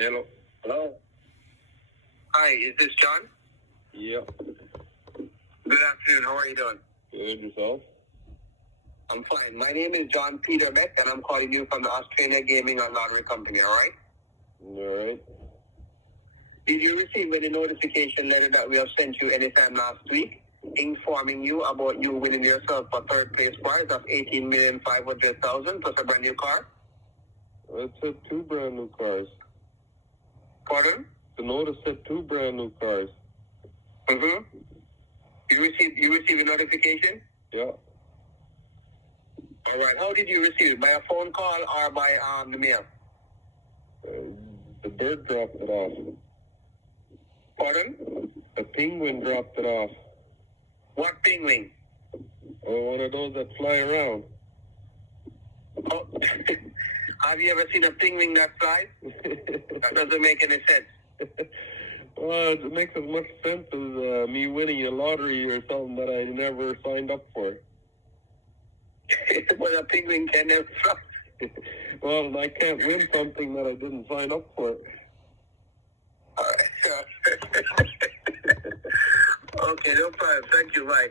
Hello. Hello. Hi, is this John? Yeah. Good afternoon. How are you doing? Good. Yourself? I'm fine. My name is John Peter Beck, and I'm calling you from the Australia Gaming and Lottery Company, all right? All right. Did you receive any notification letter that we have sent you anytime last week informing you about you winning yourself a third place prize of $18,500,000 plus a brand new car? It said 2 brand new cars. Pardon? The notice said 2 brand new cars. Mm-hmm. You received a notification? Yeah. All right. How did you receive it? By a phone call or by the mail? The bird dropped it off. Pardon? The penguin dropped it off. What penguin? Oh, one of those that fly around. Oh, have you ever seen a penguin that flies? That doesn't make any sense. Well, it makes as much sense as me winning a lottery or something that I never signed up for. Well, a penguin can never fly. Well, I can't win something that I didn't sign up for. Okay, no problem. Thank you. Bye.